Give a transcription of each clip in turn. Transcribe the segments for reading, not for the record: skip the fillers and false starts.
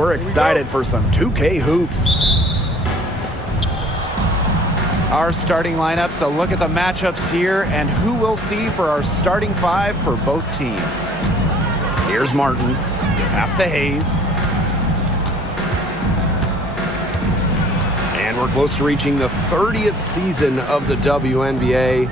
we're excited for some 2K hoops. Our starting lineups, a look at the matchups here and who we'll see for our starting five for both teams. Here's Martin, pass to Hayes. And we're close to reaching the 30th season of the WNBA.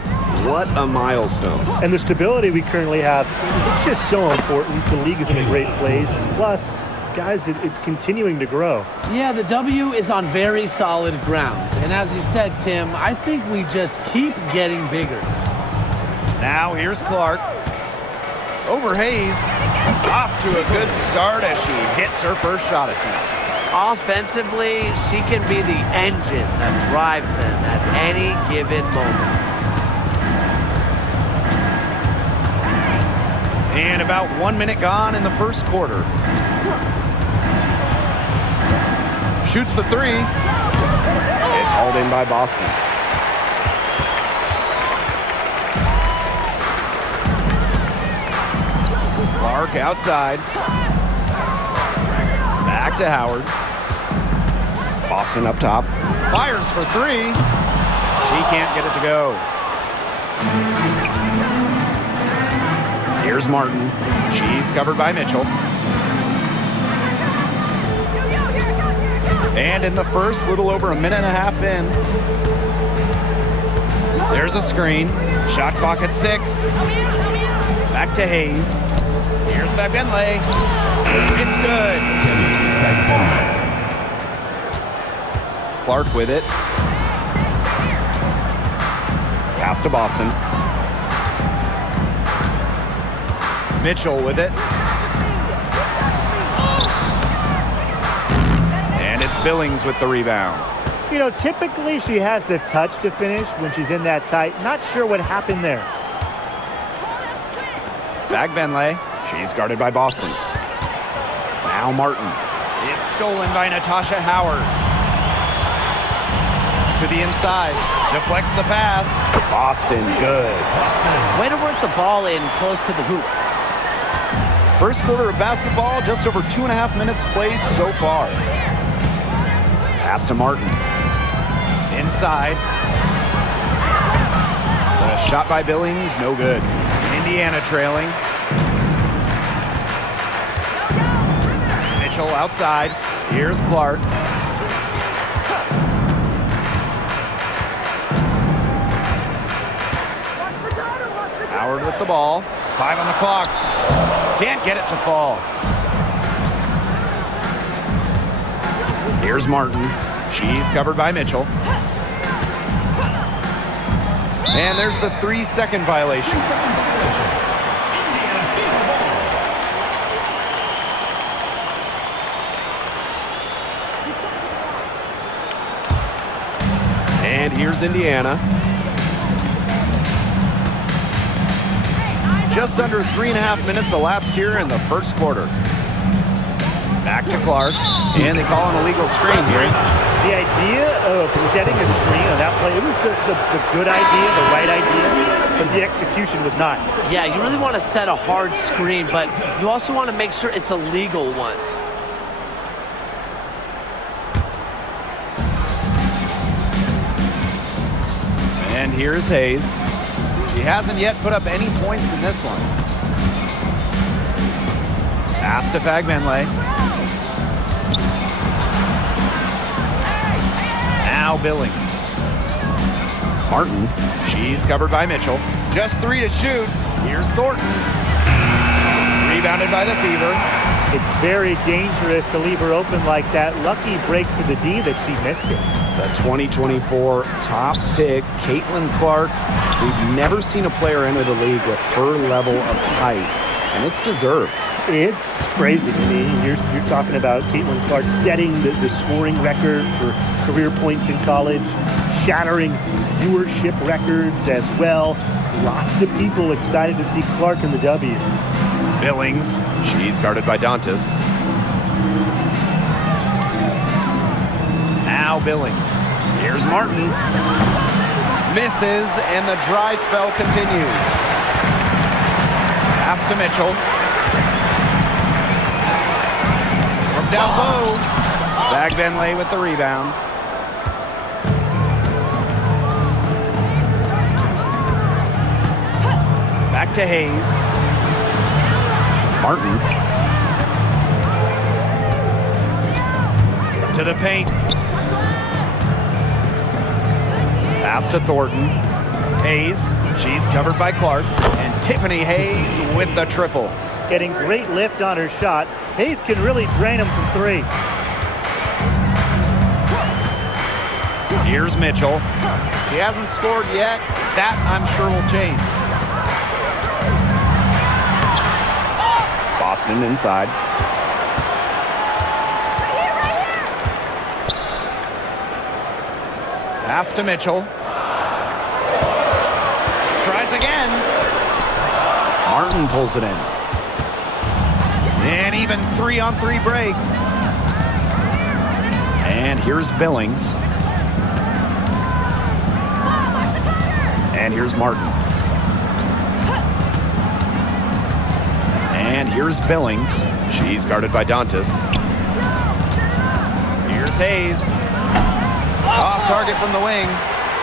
What a milestone. And the stability we currently have is just so important. The league is in a great place. Plus, guys, it's continuing to grow. Yeah, the W is on very solid ground. And as you said, Tim, I think we just keep getting bigger. Now here's Clark. Over Hayes. Off to a good start as she hits her first shot attempt. Offensively, she can be the engine that drives them at any given moment. And about 1 minute gone in the first quarter. Shoots the three. It's hauled in by Boston. Clark outside. Back to Howard. Boston up top. Fires for three. He can't get it to go. Here's Martin. She's covered by Mitchell. And in the first, little over a minute and a half in. There's a screen. Shot clock at 6. Back to Hayes. Here's Fabbenle. It's good. Clark with it. Pass to Boston. Mitchell with it. And it's Billings with the rebound. You know, typically she has the touch to finish when she's in that tight. Not sure what happened there. Fabbenle. She's guarded by Boston. Now Martin. It's stolen by Natasha Howard. To the inside. Deflects the pass. Boston, good. Way to work the ball in close to the hoop. First quarter of basketball, just over 2.5 minutes played so far. Pass to Martin. Inside. The shot by Billings, no good. Indiana trailing. Mitchell outside. Here's Clark. Howard with the ball. 5 on the clock. Can't get it to fall. Here's Martin. She's covered by Mitchell. And there's the 3-second violation. And here's Indiana. Just under 3.5 minutes elapsed here in the first quarter. Back to Clark, and they call an illegal screen here. The idea of setting a screen on that play, it was the good idea, the right idea, but the execution was not. Yeah, you really want to set a hard screen, but you also want to make sure it's a legal one. And here's Hayes. He hasn't yet put up any points in this one. Pass to Fabbenle. Now Billings. Martin. She's covered by Mitchell. Just 3 to shoot. Here's Thornton. Rebounded by the Fever. It's very dangerous to leave her open like that. Lucky break for the D that she missed it. The 2024 top pick, Caitlin Clark. We've never seen a player enter the league with her level of height, and it's deserved. It's crazy. I mean, you're talking about Caitlin Clark setting the scoring record for career points in college, shattering viewership records as well. Lots of people excited to see Clark in the W. Billings, she's guarded by Dantas. Now Billings. Here's Martin. Misses, and the dry spell continues. Pass to Mitchell. down low. Bag Benlay with the rebound. Back to Hayes. Martin. To the paint. Pass to Thornton. Hayes. She's covered by Clark. And Tiffany Hayes with the triple. Getting great lift on her shot. Hayes can really drain him from three. Here's Mitchell. She hasn't scored yet. That, I'm sure, will change. Boston inside. Pass to Mitchell. Tries again. Martin pulls it in. And even 3-on-3 break. And here's Billings. And here's Martin. And here's Billings. She's guarded by Dantas. Here's Hayes. Off target from the wing.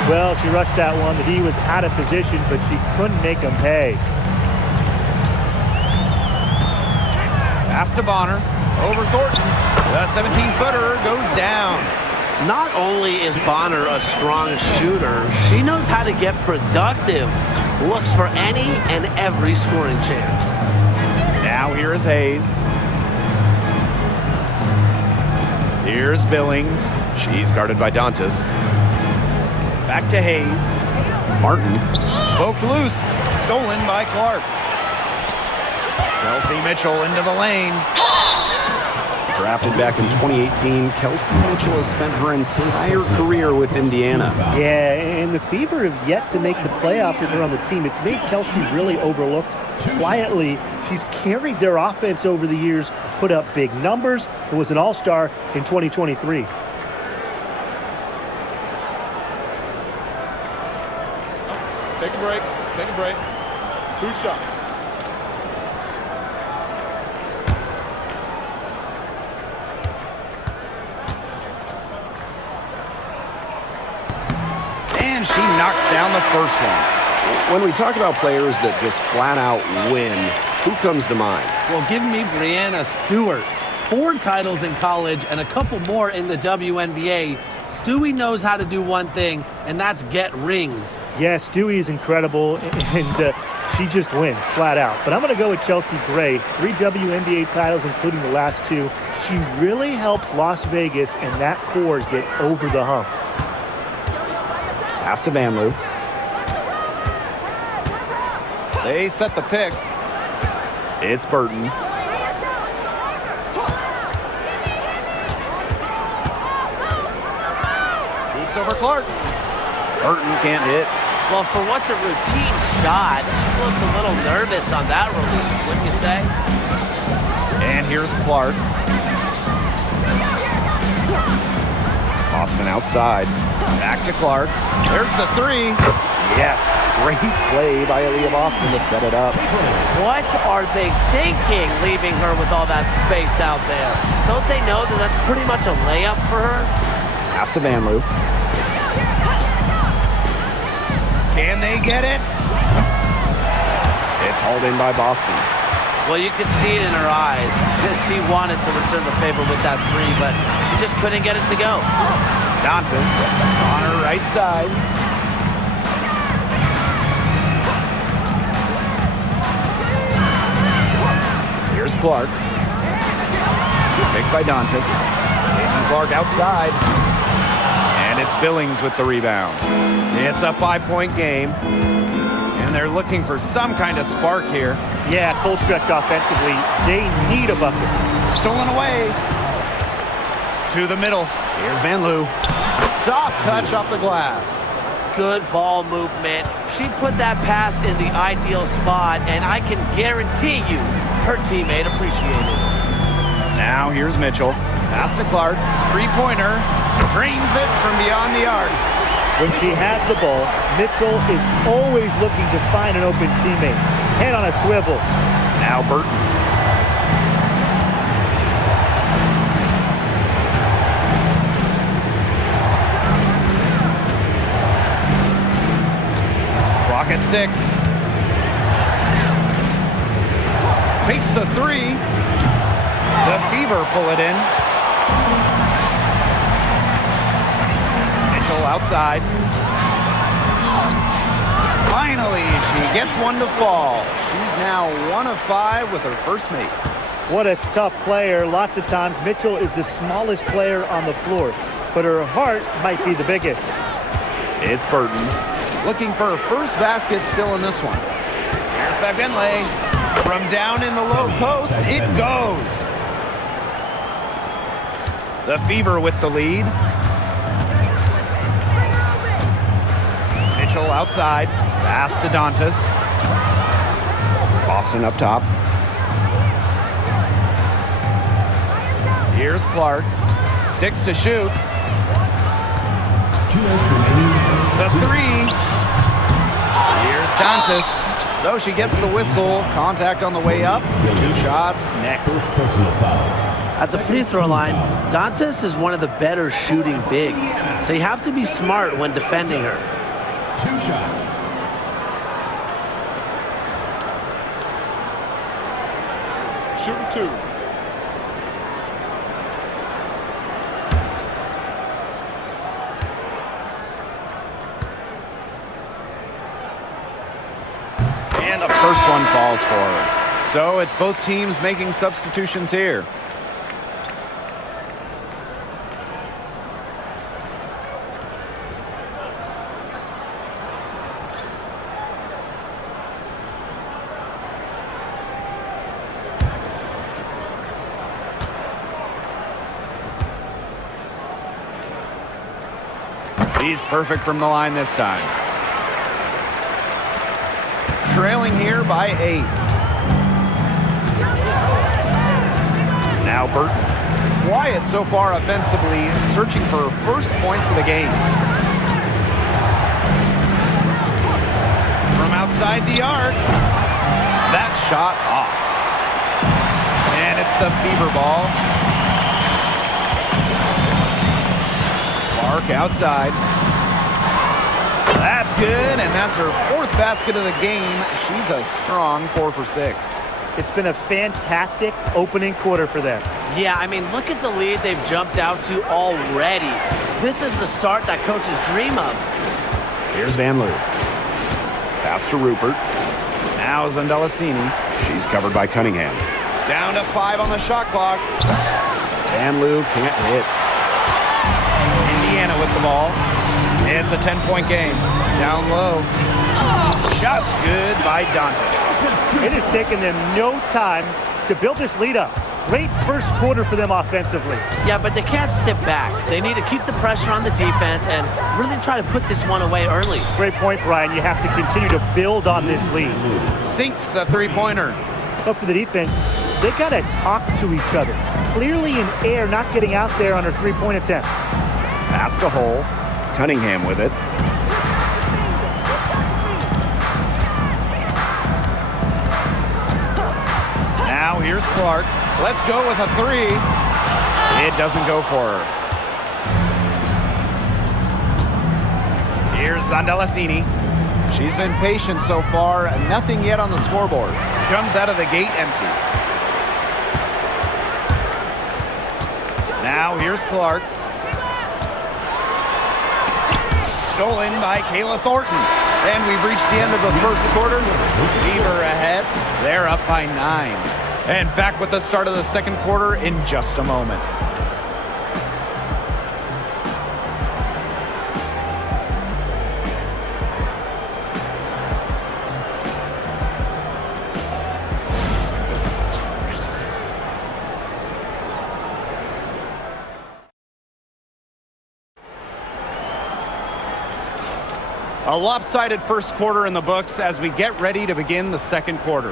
Well, she rushed that one. The D was out of position, but she couldn't make him pay. Pass to Bonner. Over Thornton. The 17-footer goes down. Not only is Bonner a strong shooter, she knows how to get productive. Looks for any and every scoring chance. Now here is Hayes. Here's Billings. She's guarded by Dantas. Back to Hayes. Martin. Poked loose. Stolen by Clark. Kelsey Mitchell into the lane. Drafted back in 2018, Kelsey Mitchell has spent her entire career with Indiana. Yeah, and the Fever have yet to make the playoffs with her on the team. It's made Kelsey really overlooked. Quietly, she's carried their offense over the years, put up big numbers, and was an all-star in 2023. Take a break. Take a break. 2 shots. And she knocks down the first one. When we talk about players that just flat out win, who comes to mind? Well, give me Breanna Stewart. 4 titles in college and a couple more in the WNBA. Stewie knows how to do one thing, and that's get rings. Yeah, Stewie is incredible, and she just wins, flat out. But I'm going to go with Chelsea Gray. 3 WNBA titles, including the last 2. She really helped Las Vegas and that core get over the hump. Pass to Van Loo. They set the pick. It's Burton. Shoots over Clark. Burton can't hit. Well, for what's a routine shot, she looked a little nervous on that release, wouldn't you say? And here's Clark. Boston outside. Back to Clark. There's the 3. Yes, great play by Aaliyah Boston to set it up. What are they thinking, leaving her with all that space out there? Don't they know that that's pretty much a layup for her? Pass to Van Loo. Can they get it? It's hauled in by Boston. Well, you could see it in her eyes. She wanted to return the favor with that 3, but she just couldn't get it to go. Dantas on her right side. Here's Clark. Picked by Dantas. Taking Clark outside. And it's Billings with the rebound. It's a 5-point game. And they're looking for some kind of spark here. Yeah, cold stretch offensively. They need a bucket. Stolen away. To the middle. Here's Van Loo. Soft touch off the glass. Good ball movement. She put that pass in the ideal spot, and I can guarantee you her teammate appreciated it. Now here's Mitchell. Pass to Clark. 3-pointer. Drains it from beyond the arc. When she has the ball, Mitchell is always looking to find an open teammate. Head on a swivel. Now Burton. Clock at 6. Takes the 3. The Fever pull it in. Mitchell outside. Finally, she gets one to fall. She's now 1 of 5 with her first mate. What a tough player. Lots of times, Mitchell is the smallest player on the floor, but her heart might be the biggest. It's Burton. Looking for her first basket still in this one. Here's Fabenle. From down in the low post, it goes. The Fever with the lead. Mitchell outside. Pass to Dantas. Boston up top. Here's Clark. 6 to shoot. The 3. Here's Dantas. So she gets the whistle. Contact on the way up. 2 shots next. At the free throw line, Dantas is one of the better shooting bigs, so you have to be smart when defending her. 2 shots. Shooting 2. And the first one falls for her. So it's both teams making substitutions here. He's perfect from the line this time. Trailing here by 8. Now Burton. Quiet so far offensively, searching for her first points of the game. From outside the arc. That shot off. And it's the Fever ball. Clark outside. That's good, and that's her 4th basket of the game. She's a strong 4 for 6. It's been a fantastic opening quarter for them. Yeah, I mean, look at the lead they've jumped out to already. This is the start that coaches dream of. Here's Van Loo. Pass to Rupert. Now Zondelasini. She's covered by Cunningham. Down to 5 on the shot clock. Van Loo can't hit. Indiana with the ball. It's a 10-point game. Down low. Shots good by Dantas. It has taken them no time to build this lead up. Great first quarter for them offensively. Yeah, but they can't sit back. They need to keep the pressure on the defense and really try to put this one away early. Great point, Brian. You have to continue to build on this lead. Sinks the 3-pointer. But for the defense, they got to talk to each other. Clearly in air, not getting out there on her 3-point attempt. Pass to Hole. Cunningham with it. Now here's Clark. Let's go with a 3. It doesn't go for her. Here's Zondelasini. She's been patient so far, and nothing yet on the scoreboard. Comes out of the gate empty. Now here's Clark. Stolen by Kayla Thornton. And we've reached the end of the first quarter. Fever ahead. They're up by 9. And back with the start of the second quarter in just a moment. A lopsided first quarter in the books as we get ready to begin the second quarter.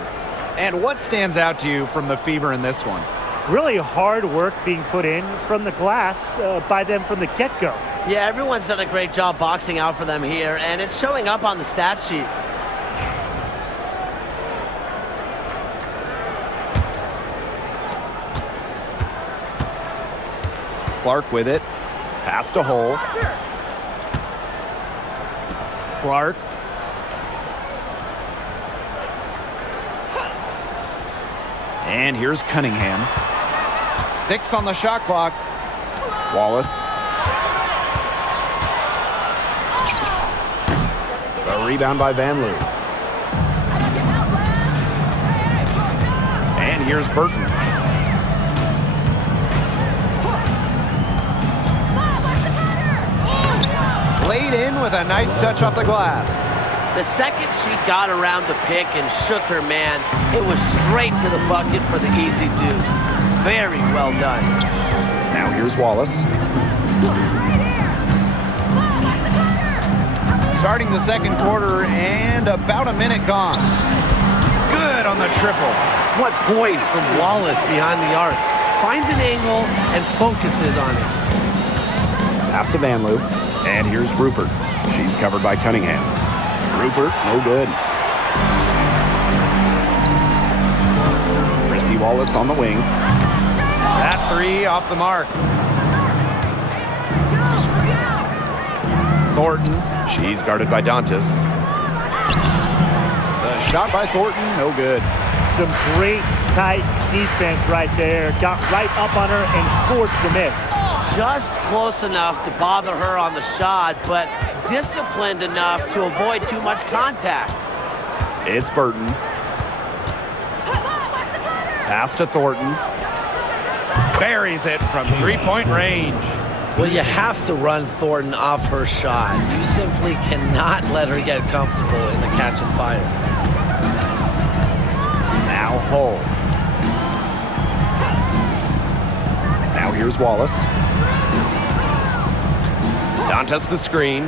And what stands out to you from the Fever in this one? Really hard work being put in from the glass by them from the get-go. Yeah, everyone's done a great job boxing out for them here, and it's showing up on the stat sheet. Clark with it. Pass to Hole. Clark. And here's Cunningham. 6 on the shot clock. Wallace. A rebound by Van Loo. And here's Burton. Laid in with a nice touch off the glass. The second she got around the pick and shook her man, it was straight to the bucket for the easy deuce. Very well done. Now here's Wallace. Starting the second quarter and about a minute gone. Good on the triple. What poise from Wallace behind the arc. Finds an angle and focuses on it. Pass to Van Loo. And here's Rupert. She's covered by Cunningham. Rupert, no good. Christy Wallace on the wing. That 3 off the mark. Thornton. She's guarded by Dantas. The shot by Thornton, no good. Some great tight defense right there. Got right up on her and forced the miss. Just close enough to bother her on the shot, but disciplined enough to avoid too much contact. It's Burton. Pass to Thornton. Buries it from 3-point range. Well, you have to run Thornton off her shot. You simply cannot let her get comfortable in the catch and fire. Now Hull. Now here's Wallace. Dantas the screen.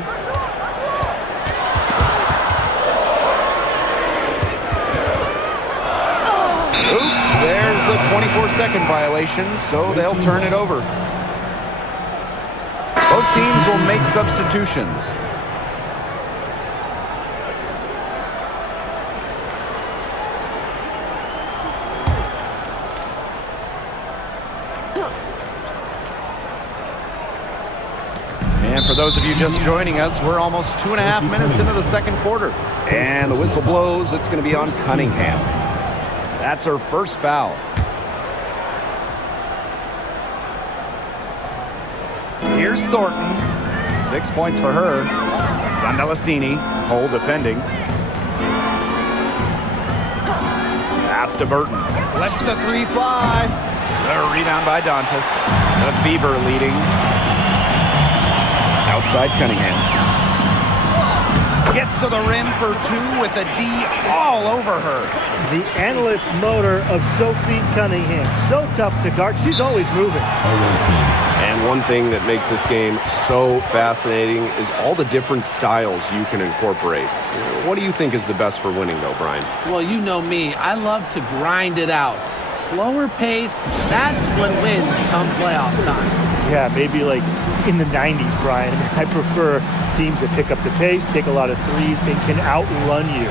Oops, there's the 24-second violation, so they'll turn it over. Both teams will make substitutions. And for those of you just joining us, we're almost 2.5 minutes into the second quarter. And the whistle blows. It's going to be on Cunningham. That's her first foul. Here's Thornton. 6 points for her. Zandalasini, Hull defending. Pass to Burton. Lets the 3 fly. The rebound by Dantas. The Fever leading. Outside Cunningham. Gets to the rim for 2 with a D all over her. The endless motor of Sophie Cunningham. So tough to guard. She's always moving. And one thing that makes this game so fascinating is all the different styles you can incorporate. What do you think is the best for winning, though, Brian? Well, you know me. I love to grind it out. Slower pace, that's when wins come playoff time. Yeah, maybe like in the 90s, Brian. I prefer teams that pick up the pace, take a lot of threes, and can outrun you.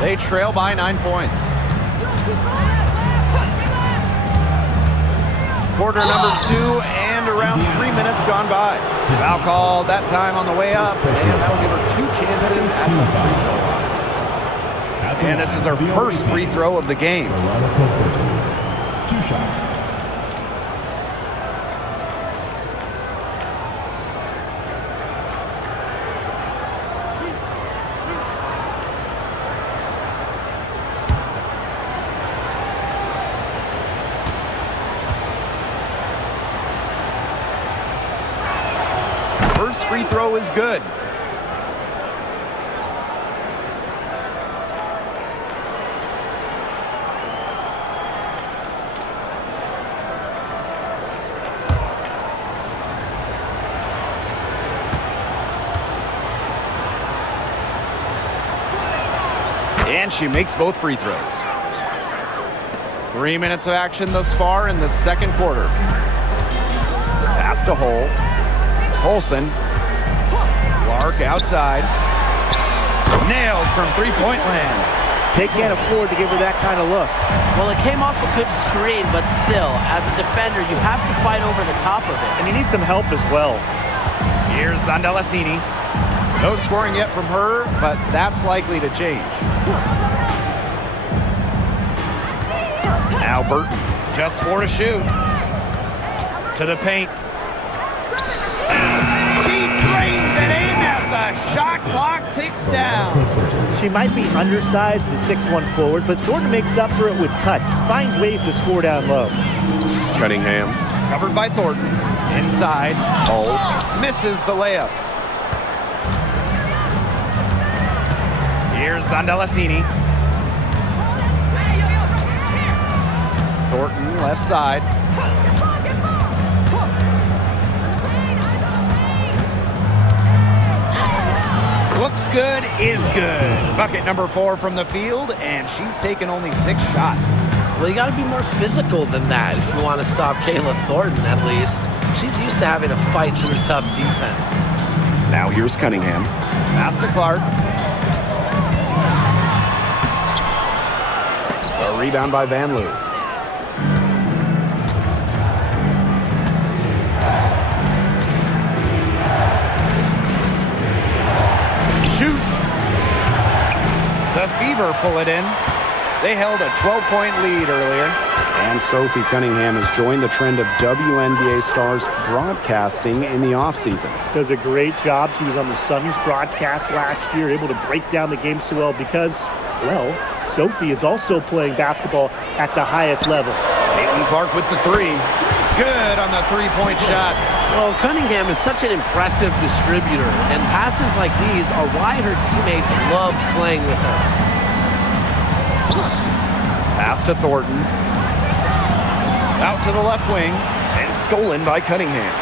They trail by 9 points. Quarter number 2 and around 3 minutes gone by. Foul called that time on the way up, and that'll give her 2 chances at the free throw line. And this is her first free throw of the game. 2 shots. First free throw is good. And she makes both free throws. 3 minutes of action thus far in the second quarter. Pass to Hull. Olsen. Clark outside. Nailed from three-point land. They can't afford to give her that kind of look. Well, it came off a good screen, but still, as a defender, you have to fight over the top of it. And you need some help as well. Here's Zondalasini. No scoring yet from her, but that's likely to change. Now Burton, just 4 to shoot. To the paint. He trains and aims as the shot clock ticks down. She might be undersized as 6'1" forward, but Thornton makes up for it with touch. Finds ways to score down low. Cunningham. Covered by Thornton. Inside. Hull misses the layup. Here's Zondalasini. Thornton left side. Looks good, is good. Bucket number 4 from the field, and she's taken only 6 shots. Well, you got to be more physical than that if you want to stop Kayla Thornton, at least. She's used to having to fight through tough defense. Now here's Cunningham. Pass to Clark. A rebound by Van Loo. Shoots. The Fever pull it in. They held a 12-point lead earlier. And Sophie Cunningham has joined the trend of WNBA stars broadcasting in the offseason. Does a great job. She was on the Suns broadcast last year, able to break down the game so well because, well, Sophie is also playing basketball at the highest level. Caitlin Clark with the 3. Good on the 3-point shot. Well, Cunningham is such an impressive distributor, and passes like these are why her teammates love playing with her. Pass to Thornton. Out to the left wing. And stolen by Cunningham.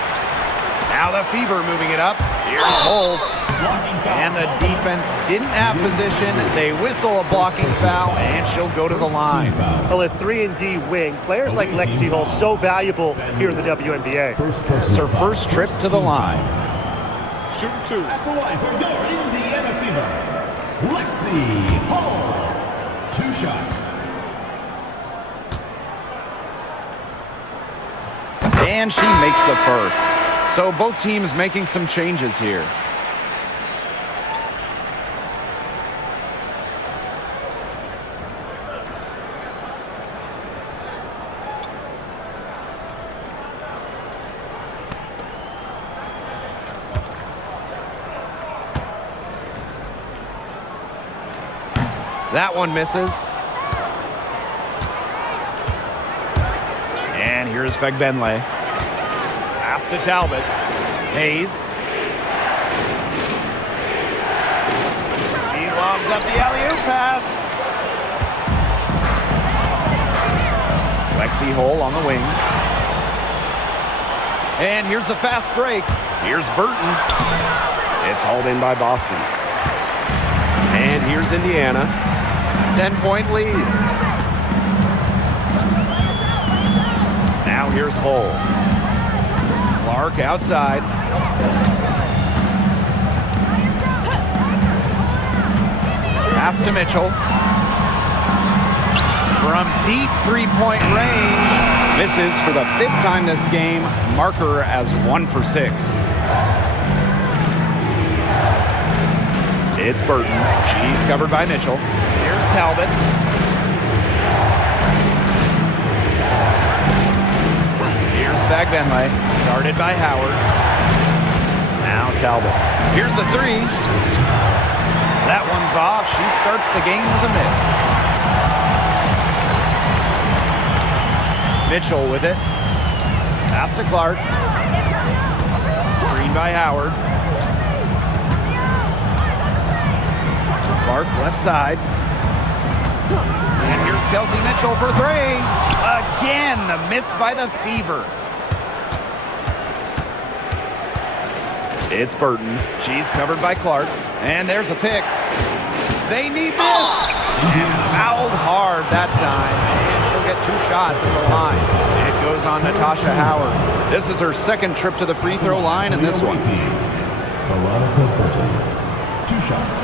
Now the Fever moving it up. Here's Hull. And the defense didn't have position. They whistle a blocking foul, and she'll go to the line. Well, a 3-and-D wing. Players like Lexi Hull, so valuable here in the WNBA. It's her first trip to the line. Shooting 2. At the line for your Indiana Fever, Lexi Hull. 2 shots. And she makes the first. So both teams making some changes here. That one misses. And here's Fegbenle. Pass to Talbot. Hayes. He lobs up the alley-oop pass. Lexi Hull on the wing. And here's the fast break. Here's Burton. It's hauled in by Boston. And here's Indiana. 10-point lead. Now here's Hull. Clark outside. Pass to Mitchell. From deep 3-point range. Misses for the 5th time this game. Marker as 1 for 6. It's Burton. She's covered by Mitchell. Here's Talbot. Here's Fagbenle. Guarded by Howard. Now Talbot. Here's the 3. That one's off. She starts the game with a miss. Mitchell with it. Pass to Clark. Green by Howard. Clark left side. And here's Kelsey Mitchell for 3. Again, the miss by the Fever. It's Burton. She's covered by Clark. And there's a pick. They need this. And fouled hard that time. And she'll get 2 shots at the line. It goes on Natasha Howard. This is her 2nd trip to the free throw line in this one. Veronica Burton. 2 shots.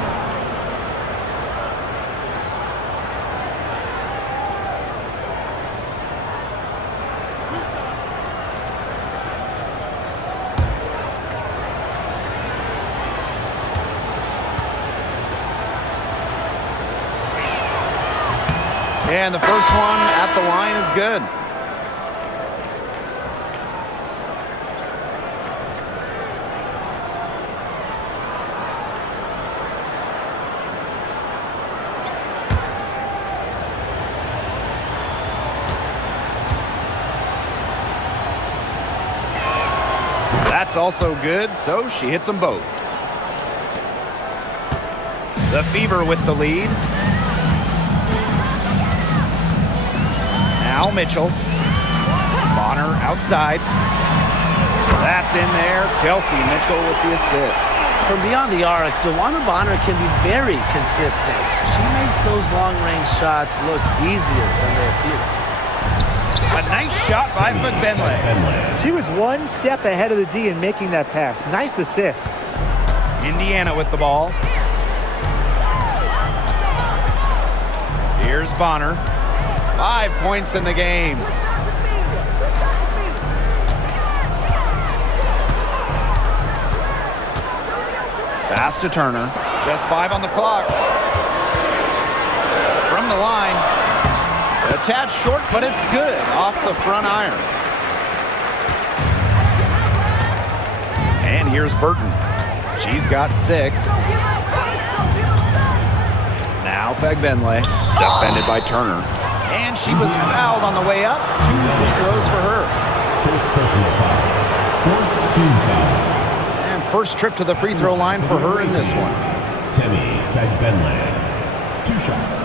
And the first one at the line is good. That's also good, so she hits them both. The Fever with the lead. Now Mitchell. Bonner outside. That's in there. Kelsey Mitchell with the assist. From beyond the arc, DeWanna Bonner can be very consistent. She makes those long-range shots look easier than they appear. A nice shot by Fagbenle. She was 1 step ahead of the D in making that pass. Nice assist. Indiana with the ball. Here's Bonner. 5 points in the game. Pass to Turner. Just 5 on the clock. From the line. A tad short, but it's good. Off the front iron. And here's Burton. She's got 6. Now Fagbenle. Defended by Turner. And she was fouled on the way up. 2 free throws for her. First personal foul. 4th team foul. And first trip to the free throw line for her in this one. Temi Fagbenle. 2 shots.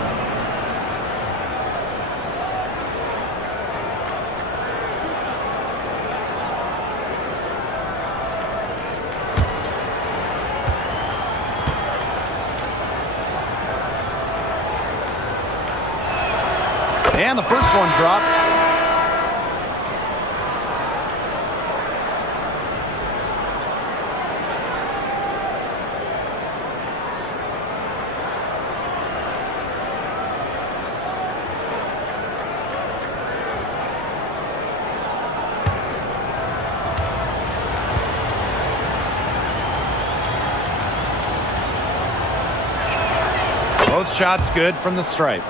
And the first one drops. Both shots good from the stripe.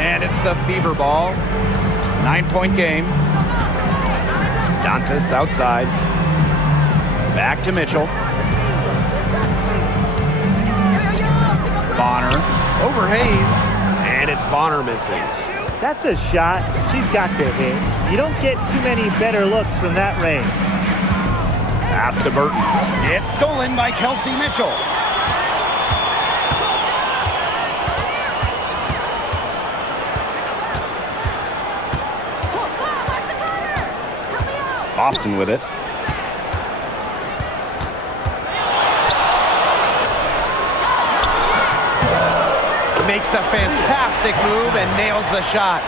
And it's the Fever ball. 9-point game. Dantas outside. Back to Mitchell. Bonner over Hayes. And it's Bonner missing. That's a shot she's got to hit. You don't get too many better looks from that range. Pass to Burton. It's stolen by Kelsey Mitchell. Boston with it. Makes a fantastic move and nails the shot.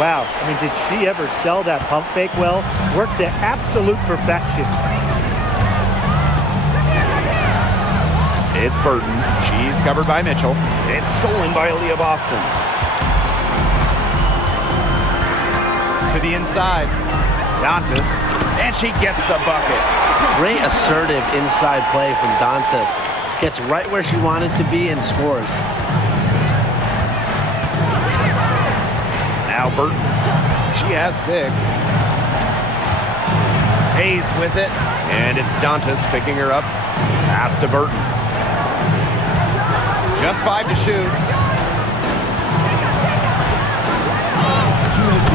Wow, I mean, did she ever sell that pump fake well? Worked to absolute perfection. It's Burton. She's covered by Mitchell. It's stolen by Aaliyah Boston. To the inside. Dantas. And she gets the bucket. Great assertive inside play from Dantas. Gets right where she wanted to be and scores. Now Burton. She has 6. Hayes with it. And it's Dantas picking her up. Pass to Burton. Just 5 to shoot.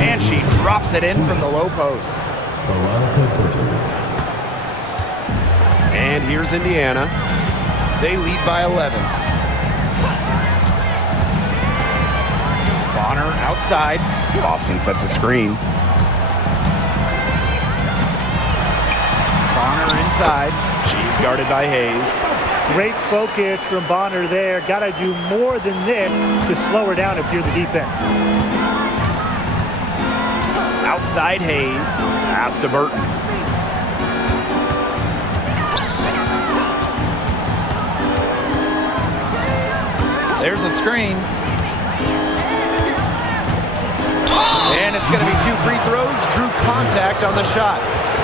And she drops it in from the low post. And here's Indiana. They lead by 11. Bonner outside. Boston sets a screen. Bonner inside. She's guarded by Hayes. Great focus from Bonner there. Got to do more than this to slow her down if you're the defense. Outside Hayes. Pass to Burton. There's a screen. And it's going to be 2 free throws. Drew contact on the shot.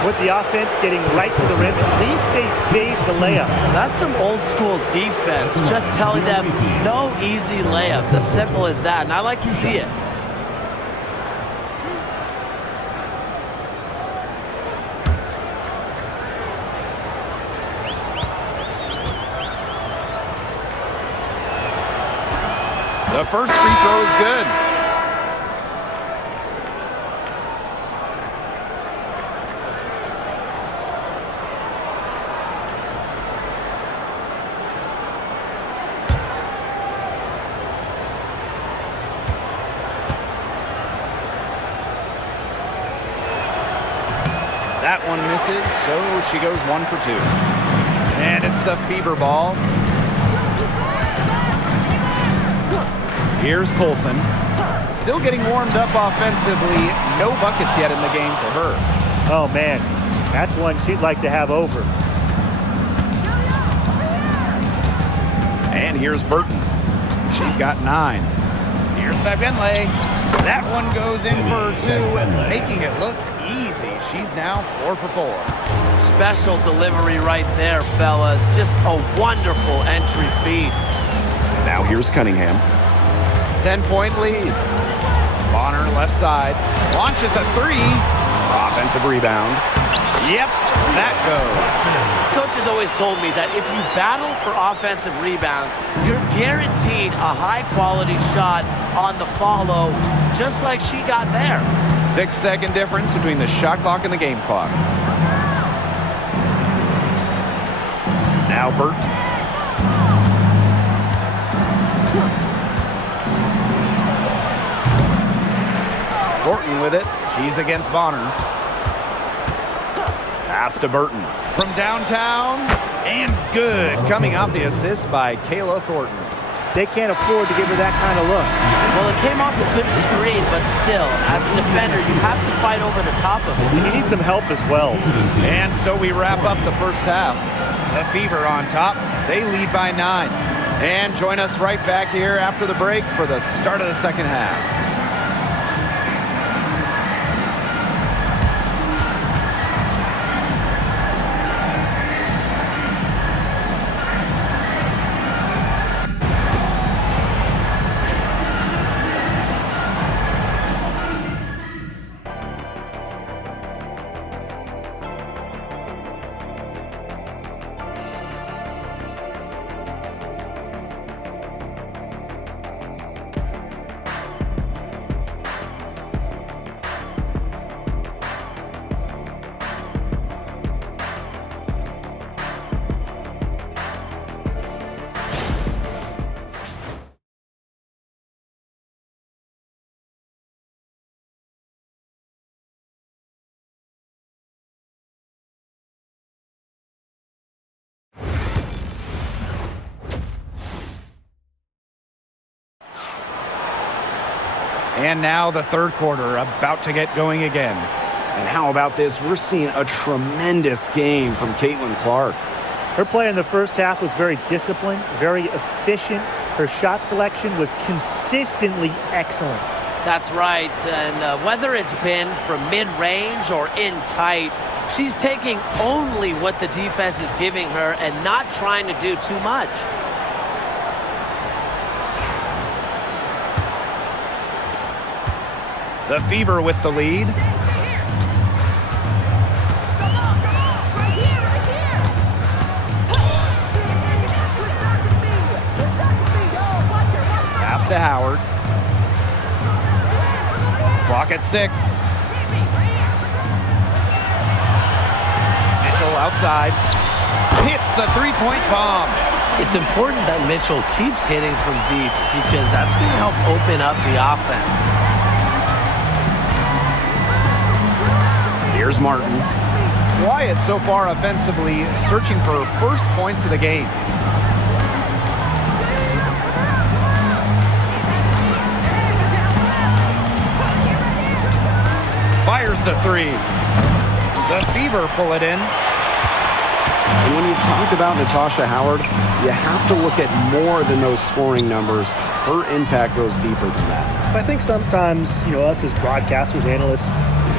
With the offense getting right to the rim, at least they saved the layup. That's some old school defense, just telling them no easy layups. As simple as that, and I like to see it. The first free throw is good. That one misses, so she goes 1 for 2. And it's the fever ball. Here's Colson. Still getting warmed up offensively. No buckets yet in the game for her. Oh, man. That's one she'd like to have over. And here's Burton. She's got 9. Here's Fabenle. That one goes in for 2, making it look easy. She's now 4 for 4. Special delivery right there, fellas. Just a wonderful entry feed. Now here's Cunningham. 10-point lead. Bonner left side. Launches a 3. Offensive rebound. Yep, that goes. Coach has always told me that if you battle for offensive rebounds, you're guaranteed a high-quality shot on the follow, just like she got there. 6-second difference between the shot clock and the game clock. Now Burton. Thornton with it. She's against Bonner. Pass to Burton. From downtown. And good. Coming off the assist by Kayla Thornton. They can't afford to give her that kind of look. Well, it came off a good screen, but still, as a defender, you have to fight over the top of it. You need some help as well. And so we wrap up the first half. The Fever on top. They lead by 9. And join us right back here after the break for the start of the second half. And now the third quarter about to get going again. And how about this? We're seeing a tremendous game from Caitlin Clark. Her play in the first half was very disciplined, very efficient. Her shot selection was consistently excellent. That's right, and whether it's been from mid-range or in tight, she's taking only what the defense is giving her and not trying to do too much. The Fever with the lead. Pass to Howard. Clock at 6. Mitchell outside. Hits the three-point bomb. It's important that Mitchell keeps hitting from deep because that's going to help open up the offense. Here's Martin. Quiet so far offensively, searching for first points of the game. Fires the three. The Fever pull it in. And when you talk about Natasha Howard, you have to look at more than those scoring numbers. Her impact goes deeper than that. I think sometimes, us as broadcasters, analysts,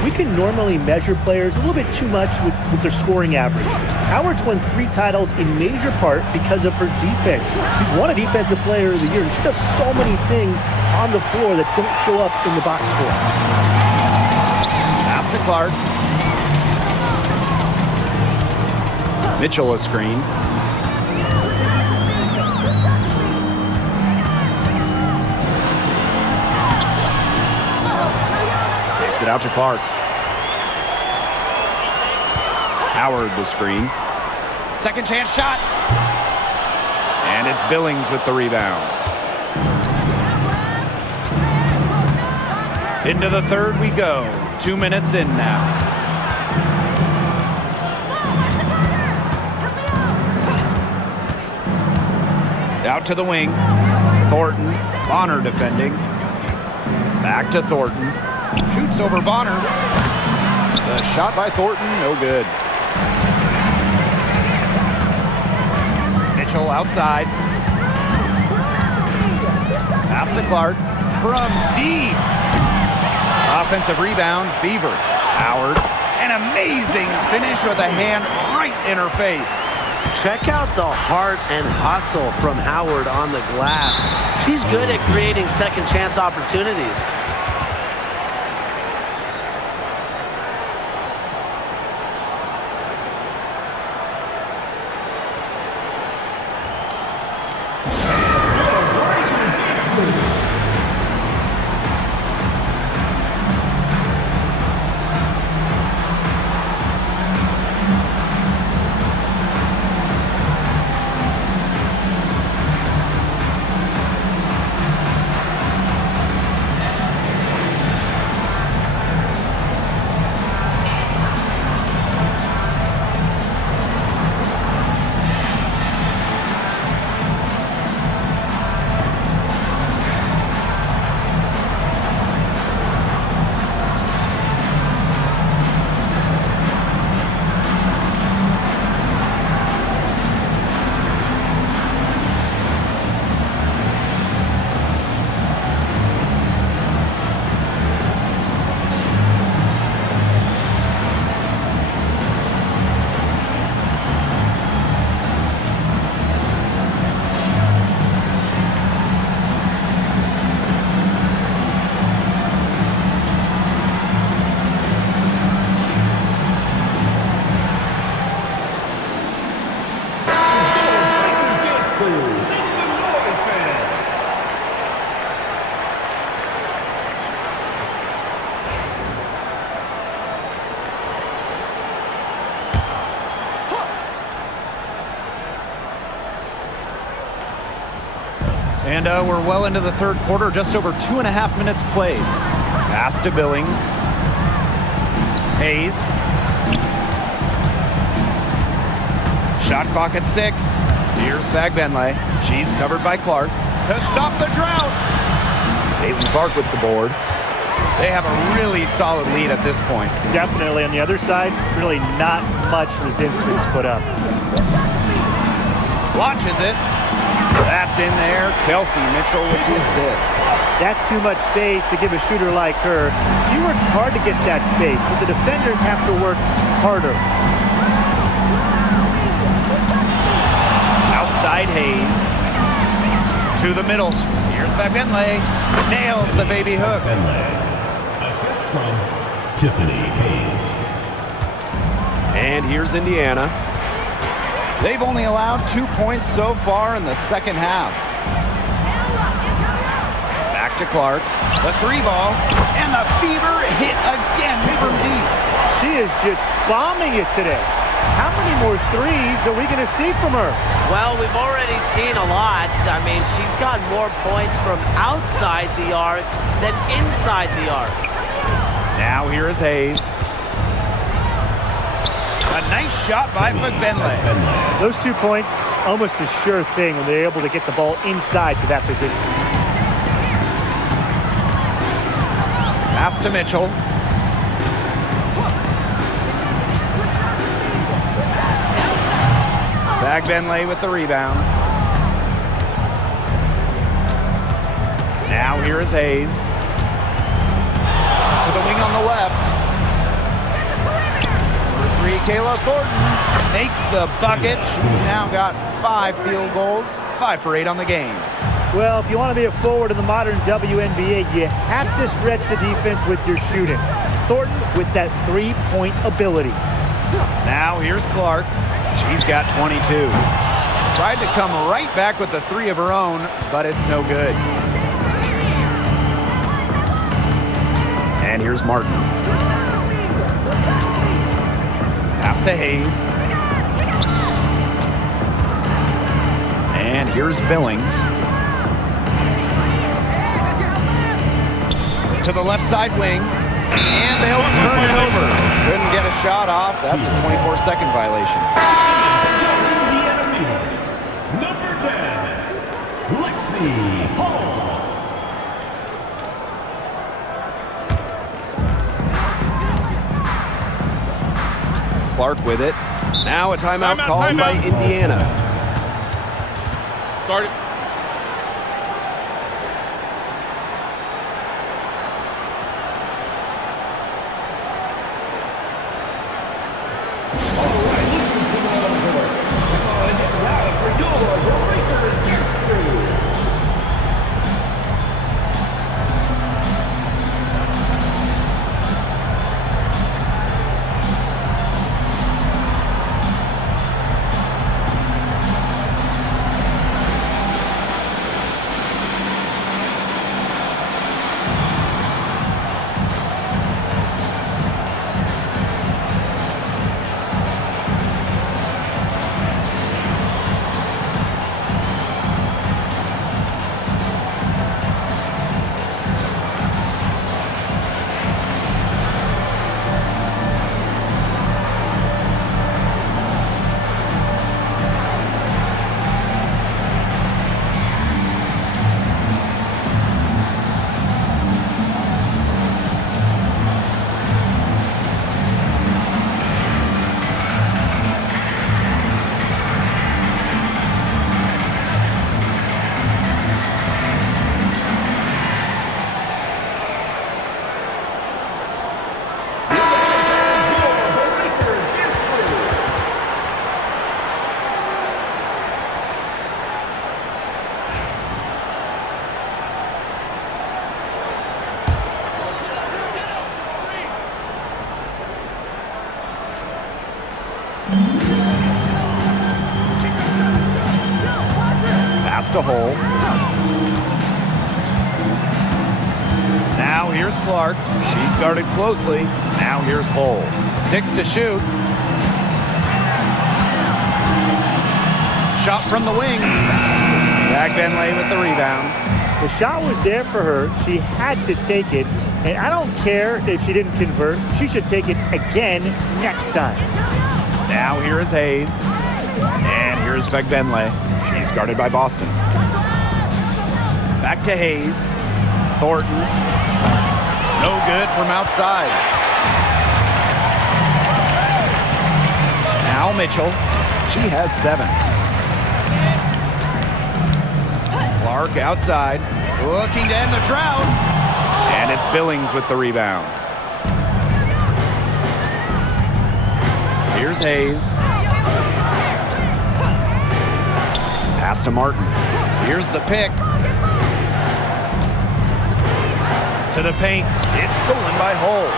we can normally measure players a little bit too much with their scoring average. Howard's won 3 titles in major part because of her defense. She's won a Defensive Player of the Year, and she does so many things on the floor that don't show up in the box score. Pass to Clark. Mitchell a screen. Takes it out to Clark. Howard the screen. Second chance shot. And it's Billings with the rebound. Into the third we go. 2 minutes in now. Out to the wing. Thornton. Bonner defending. Back to Thornton. Shoots over Bonner. The shot by Thornton, no good. Mitchell outside. Pass to Clark. From deep. Offensive rebound, Fever. Howard. An amazing finish with a hand right in her face. Check out the heart and hustle from Howard on the glass. She's good at creating second chance opportunities. And we're well into the third quarter, just over 2.5 minutes played. Pass to Billings. Hayes. Shot clock at 6. Here's Bagbenle. She's covered by Clark. To stop the drought. Caitlin Clark with the board. They have a really solid lead at this point. Definitely. On the other side, really not much resistance put up. Launches it. That's in there. Kelsey Mitchell with the assist. That's too much space to give a shooter like her. She works hard to get that space, but the defenders have to work harder. Outside Hayes. To the middle. Here's Benley. Nails the baby hook. Assist from Tiffany Hayes. And here's Indiana. They've only allowed 2 points so far in the second half. Back to Clark. The three ball. And the fever hit again from deep. She is just bombing it today. How many more threes are we going to see from her? Well, we've already seen a lot. I mean, she's got more points from outside the arc than inside the arc. Now here is Hayes. A nice shot by Benley. Those 2 points, almost a sure thing when they're able to get the ball inside to that position. Pass to Mitchell. Benley with the rebound. Now here is Hayes. To the wing on the left. Number 3, Kayla Thornton makes the bucket. She's now got 5 field goals, 5 for 8 on the game. Well, if you want to be a forward in the modern WNBA, you have to stretch the defense with your shooting. Thornton with that three-point ability. Now here's Clark. She's got 22. Tried to come right back with the 3 of her own, but it's no good. And here's Martin. Pass to Hayes. And here's Billings. To the left side wing. And they'll turn it over. Couldn't get a shot off. That's a 24-second violation. Number 10, Lexi Hall. Clark with it. Now a timeout called by Indiana. Start it. Pass to Hole. Now here's Clark. She's guarded closely. Now here's Hole. 6 to shoot. Shot from the wing. Zach Benley with the rebound. The shot was there for her. She had to take it. And I don't care if she didn't convert. She should take it again next time. Now here is Hayes. And here's Benley. She's guarded by Boston. Back to Hayes. Thornton. No good from outside. Now Mitchell. She has 7. Clark outside, looking to end the drought. And it's Billings with the rebound. Here's Hayes. Pass to Martin. Here's the pick. To the paint. It's stolen by Hull.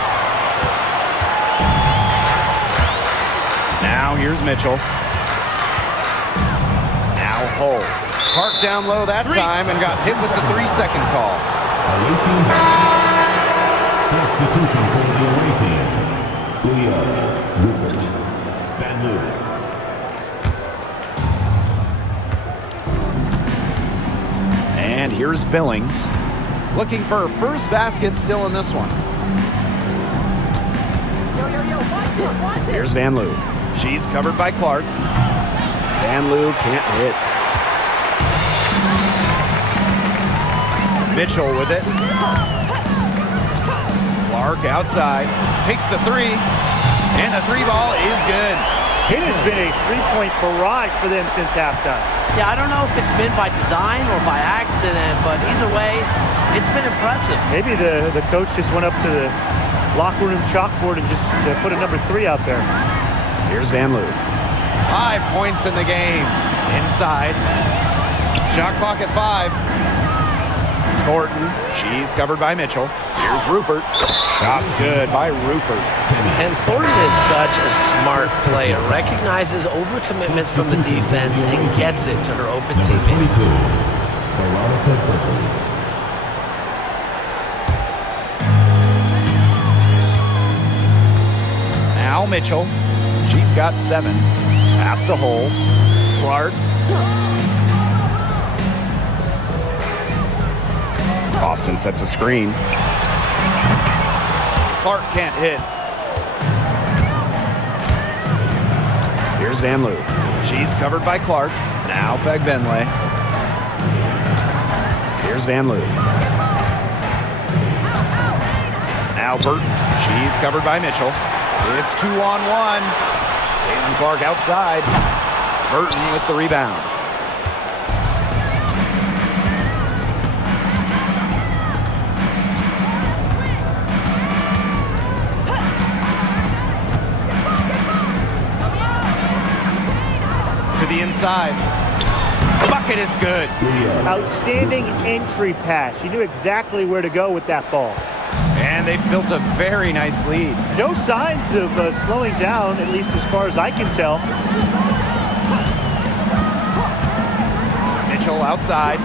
Now here's Mitchell. Now Hull. Park down low that time and got hit with the 3-second call. Away team. Substitution for the away team. Rupert. Van Loo. And here's Billings. Looking for her first basket still in this one. Here's Van Loo. She's covered by Clark. Van Loo can't hit. Mitchell with it. Clark outside. Takes the three. And the three ball is good. It has been a three-point barrage for them since halftime. Yeah, I don't know if it's been by design or by accident, but either way, it's been impressive. Maybe the coach just went up to the locker room chalkboard and just put a number 3 out there. Here's Van Loo. 5 points in the game. Inside. Shot clock at 5. Thornton. She's covered by Mitchell. Here's Rupert. Shot's good by Rupert. And Thornton is such a smart player. Recognizes overcommitments from the defense and gets it to her open Number 22, teammates. Veronica Bertoli. Now Mitchell. She's got 7. Pass to Hull. Clark. Boston sets a screen. Clark can't hit. Here's Van Loo. She's covered by Clark. Now Fagbenle. Here's Van Loo. Now Burton. She's covered by Mitchell. It's 2-on-1. Caitlin Clark outside. Burton with the rebound. To the inside. Bucket is good. Outstanding entry pass. She knew exactly where to go with that ball. And they've built a very nice lead. No signs of slowing down, at least as far as I can tell. Mitchell outside.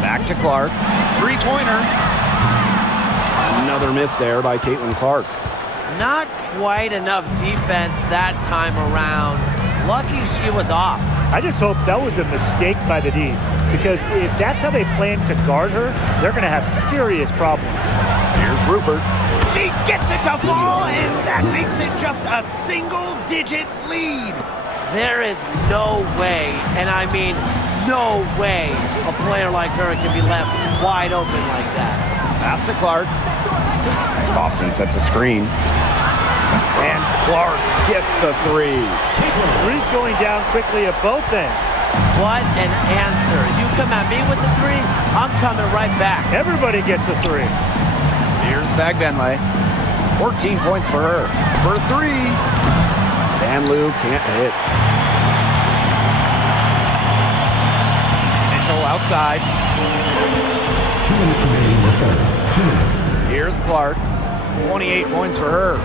Back to Clark. 3-pointer. Another miss there by Caitlin Clark. Not quite enough defense that time around. Lucky she was off. I just hope that was a mistake by the D, because if that's how they plan to guard her, they're going to have serious problems. Here's Rupert. She gets it to fall, and that makes it just a single-digit lead. There is no way, and I mean no way, a player like her can be left wide open like that. Pass to Clark. Boston sets a screen. And Clark gets the 3. Three's going down quickly at both ends. What an answer. You come at me with the 3, I'm coming right back. Everybody gets a 3. Here's Fagbenle. 14 points for her. For 3. Van Loo can't hit. Mitchell outside. 2 minutes remaining in the third. 2 minutes. Here's Clark. 28 points for her.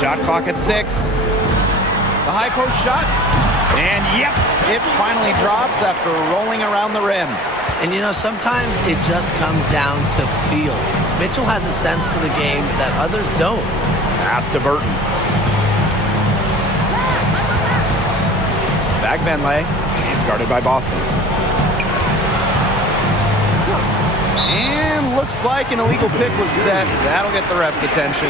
Shot clock at 6. The high post shot. And yep, it finally drops after rolling around the rim. And you know, sometimes it just comes down to feel. Mitchell has a sense for the game that others don't. Pass to Burton. Fagbenle. She's guarded by Boston. And looks like an illegal pick was set. That'll get the ref's attention.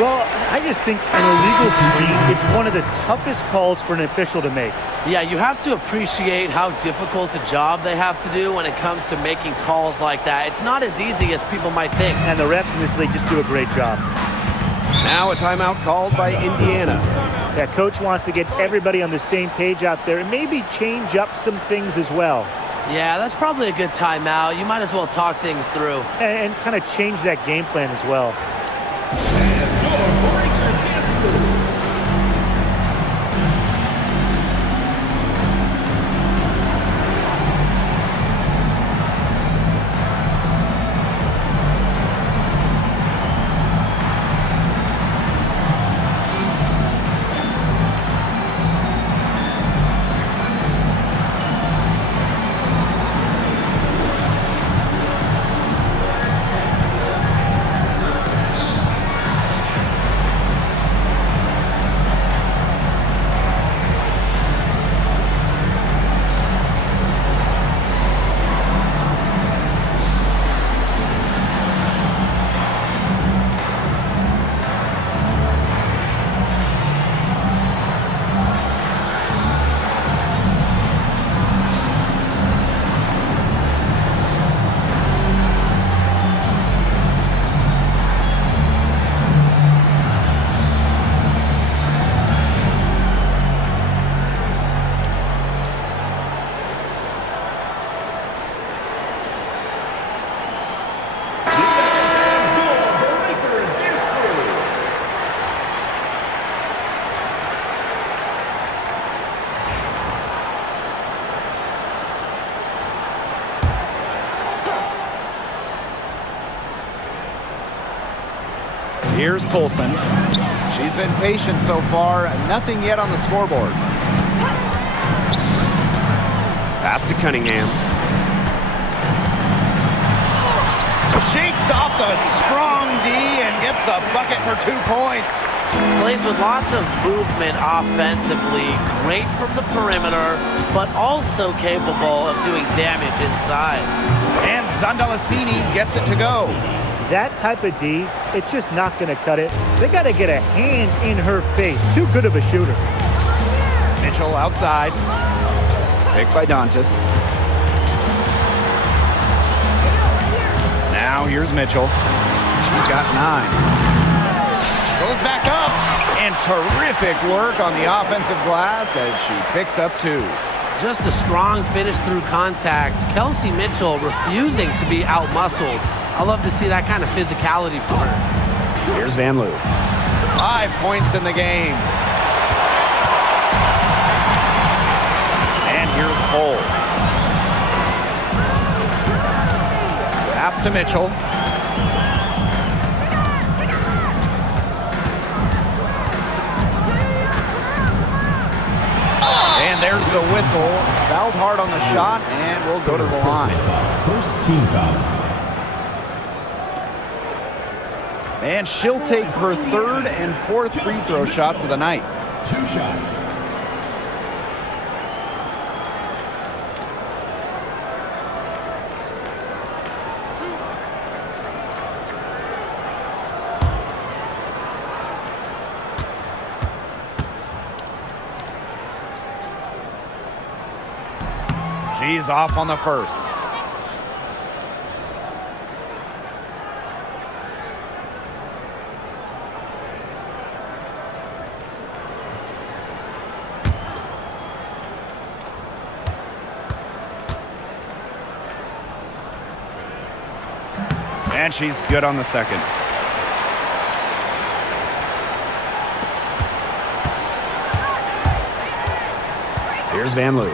Well, I just think an illegal screen, it's one of the toughest calls for an official to make. Yeah, you have to appreciate how difficult a job they have to do when it comes to making calls like that. It's not as easy as people might think. And the refs in this league just do a great job. Now a timeout called by Indiana. Yeah, coach wants to get everybody on the same page out there and maybe change up some things as well. Yeah, that's probably a good timeout. You might as well talk things through. And kind of change that game plan as well. Here's Colson. She's been patient so far. Nothing yet on the scoreboard. Pass to Cunningham. Shakes off the strong D and gets the bucket for 2 points. Plays with lots of movement offensively. Great from the perimeter, but also capable of doing damage inside. And Zandalasini gets it to go. That type of D, it's just not going to cut it. They got to get a hand in her face. Too good of a shooter. Mitchell outside. Picked by Dantas. Now here's Mitchell. She's got 9. Goes back up. And terrific work on the offensive glass as she picks up 2. Just a strong finish through contact. Kelsey Mitchell refusing to be out-muscled. I love to see that kind of physicality for her. Here's Van Loo. 5 points in the game. And here's Hull. Pass to Mitchell. And there's the whistle. Fouled hard on the shot, and we'll go to the line. First team foul. And she'll take her 3rd and 4th free throw shots of the night. 2 shots. She's off on the first. And she's good on the second. Here's Van Loo.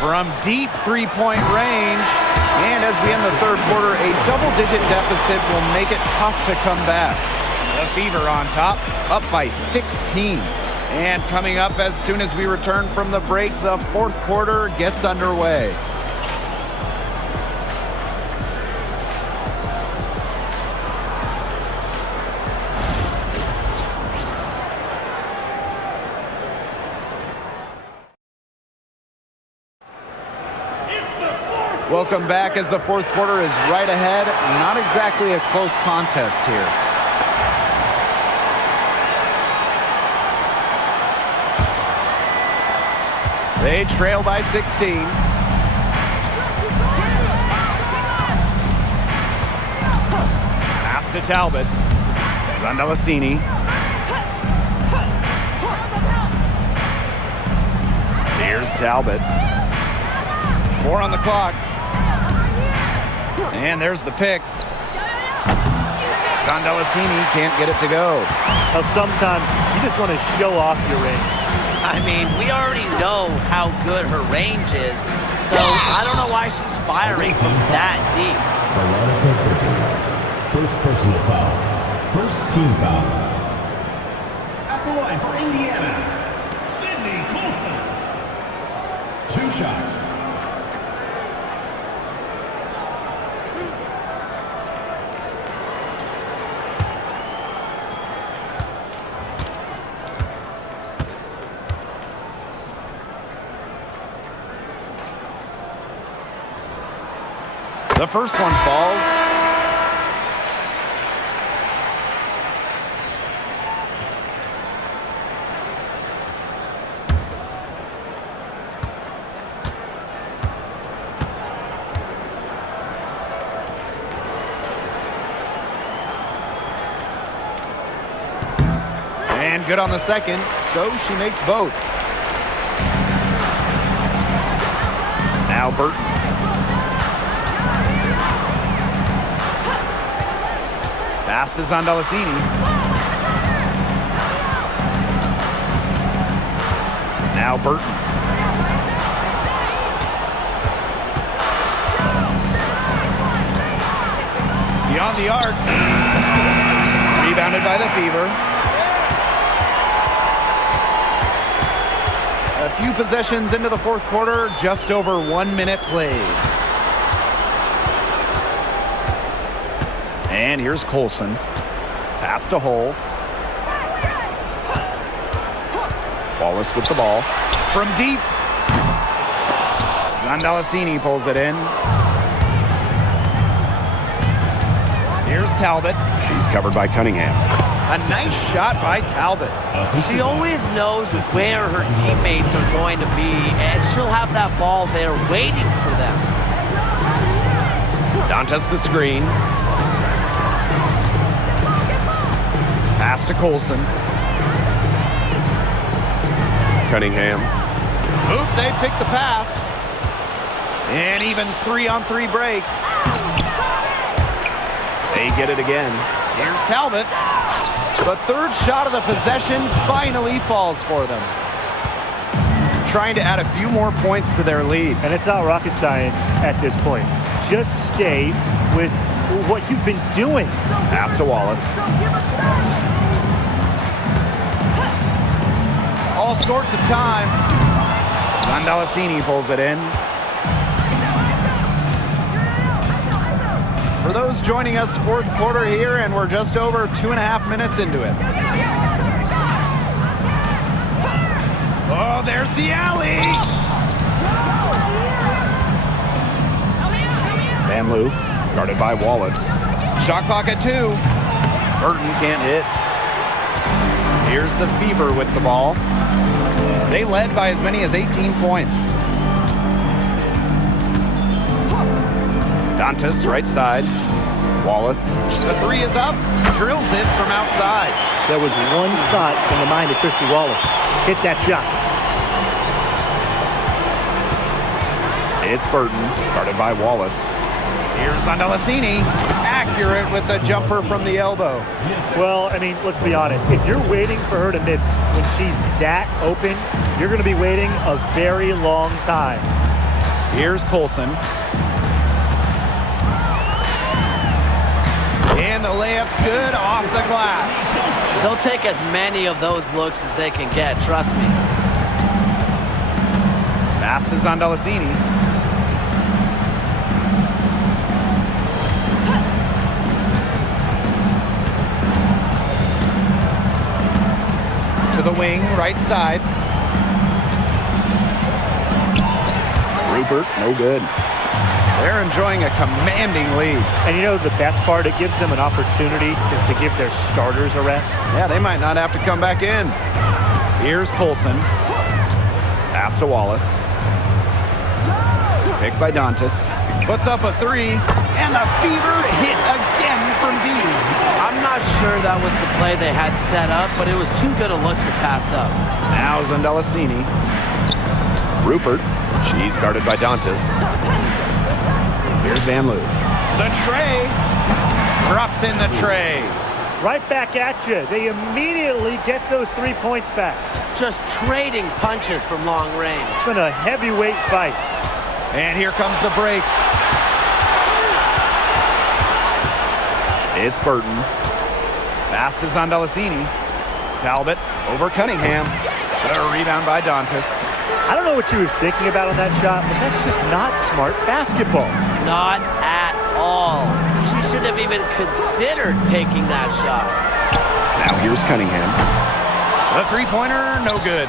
From deep three-point range. And as we end the 3rd quarter, a double-digit deficit will make it tough to come back. The Fever on top, up by 16. And coming up as soon as we return from the break, the 4th quarter gets underway. Welcome back as the 4th quarter is right ahead. Not exactly a close contest here. They trail by 16. Pass to Talbot. Zandalasini. Here's Talbot. 4 on the clock. And there's the pick. Zandalasini can't get it to go. Now, sometimes you just want to show off your range. I mean, we already know how good her range is, so I don't know why she's firing from that deep. First personal foul. First team foul. At the line for Indiana, Sydney Coulson. 2 shots. The first one falls. And good on the second, so she makes both. Now Burton. Pass to Zandalasini. Now Burton. Beyond the arc. Rebounded by the Fever. A few possessions into the fourth quarter, just over 1 minute played. And here's Coulson. Pass to Hull. Wallace with the ball. From deep. Zandalasini pulls it in. Here's Talbot. She's covered by Cunningham. A nice shot by Talbot. She always knows where her teammates are going to be, and she'll have that ball there waiting for them. Dantas the screen. Pass to Coulson. Cunningham. Oop, they pick the pass. And even 3-on-3 break. They get it again. Here's Talbot. The third shot of the possession finally falls for them. Trying to add a few more points to their lead. And it's not rocket science at this point. Just stay with what you've been doing. Pass to Wallace. All sorts of time. Zandalasini pulls it in. For those joining us, fourth quarter here, and we're just over 2.5 minutes into it. Oh, there's the alley! Van Loo, guarded by Wallace. Shot clock at 2. Burton can't hit. Here's the Fever with the ball. They led by as many as 18 points. Dantas, right side. Wallace. The 3 is up. Drills it from outside. There was one thought in the mind of Christy Wallace. Hit that shot. It's Burton, guarded by Wallace. Here's Zandalasini. Accurate with the jumper from the elbow. Well, I mean, let's be honest. If you're waiting for her to miss when she's that open, you're going to be waiting a very long time. Here's Coulson. And the layup's good off the glass. They'll take as many of those looks as they can get, trust me. Pass to Zandalasini. To the wing, right side. Rupert, no good. They're enjoying a commanding lead. And you know the best part? It gives them an opportunity to give their starters a rest. Yeah, they might not have to come back in. Here's Coulson. Pass to Wallace. Picked by Dantas. Puts up a 3. And the Fever hit again from deep. I'm not sure that was the play they had set up, but it was too good a look to pass up. Now Zandalasini. Rupert. She's guarded by Dantas. Here's Van Loo. The tray. Drops in the tray. Right back at you. They immediately get those 3 points back. Just trading punches from long range. It's been a heavyweight fight. And here comes the break. It's Burton. Pass to Zandalacini. Talbot over Cunningham. The rebound by Dantas. I don't know what she was thinking about on that shot, but that's just not smart basketball. Not at all. She should have even considered taking that shot. Now here's Cunningham. The three-pointer, no good.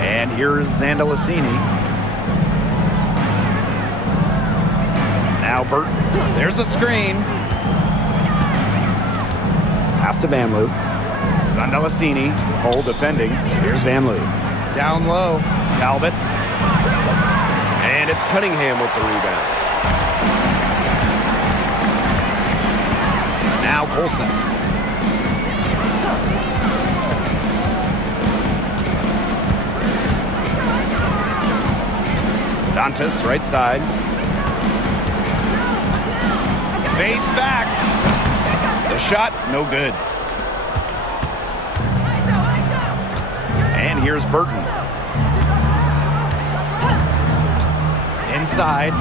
And here's Zandalacini. Now Burton. There's a screen. Pass to Van Loo. Zandalacini, hole defending. Here's Van Loo. Down low, Talbot. And it's Cunningham with the rebound. Now Colson. Dantas, right side. Fades back. The shot, no good. And here's Burton. Inside.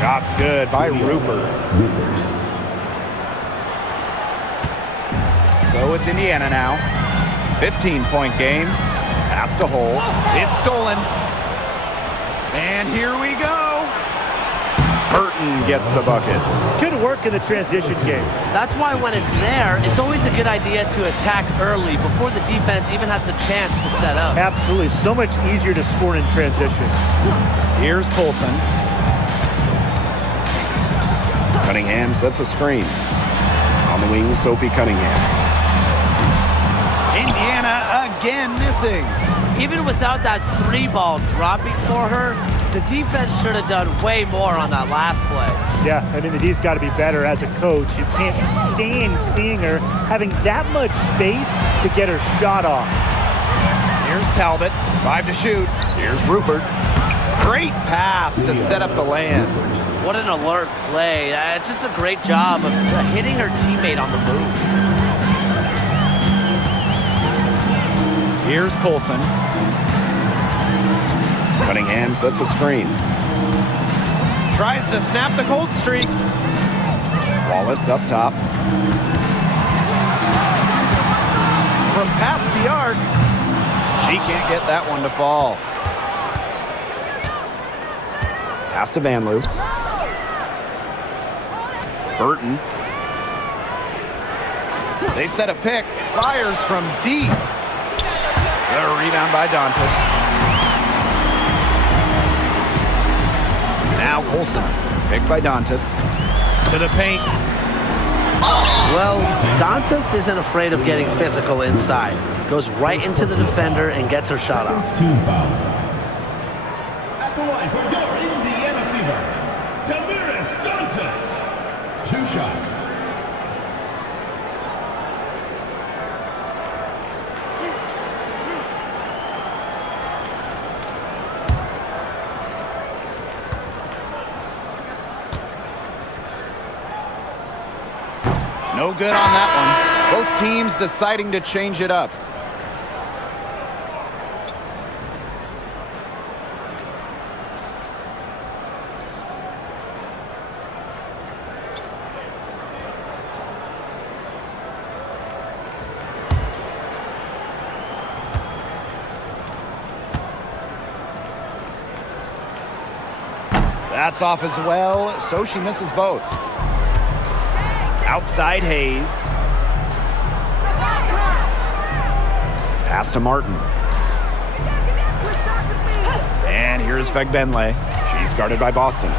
Shot's good by Rupert. So it's Indiana now. 15-point game. Pass to hole. It's stolen. And here we go. Burton gets the bucket. Good work in the transition game. That's why when it's there, it's always a good idea to attack early before the defense even has the chance to set up. Absolutely. So much easier to score in transition. Here's Colson. Cunningham sets a screen. On the wing, Sophie Cunningham. Indiana again missing. Even without that 3-ball dropping for her, the defense should have done way more on that last play. Yeah, I mean, the D's got to be better as a coach. You can't stand seeing her having that much space to get her shot off. Here's Talbot, 5 to shoot. Here's Rupert. Great pass to set up the land. What an alert play. It's just a great job of hitting her teammate on the move. Here's Colson. Cunningham sets a screen. Tries to snap the cold streak. Wallace up top. From past the arc. She can't get that one to fall. Pass to Van Loo. Burton. They set a pick. Fires from deep. The rebound by Dantas. Now Colson, picked by Dantas. To the paint. Well, Dantas isn't afraid of getting physical inside. Goes right into the defender and gets her shot off. Team foul. At the line for your Indiana Fever, Damiris Dantas. 2 shots. No good on that one. Both teams deciding to change it up. That's off as well, so she misses both. Outside Hayes. Pass to Martin. And here's Fegbenle. She's guarded by Boston.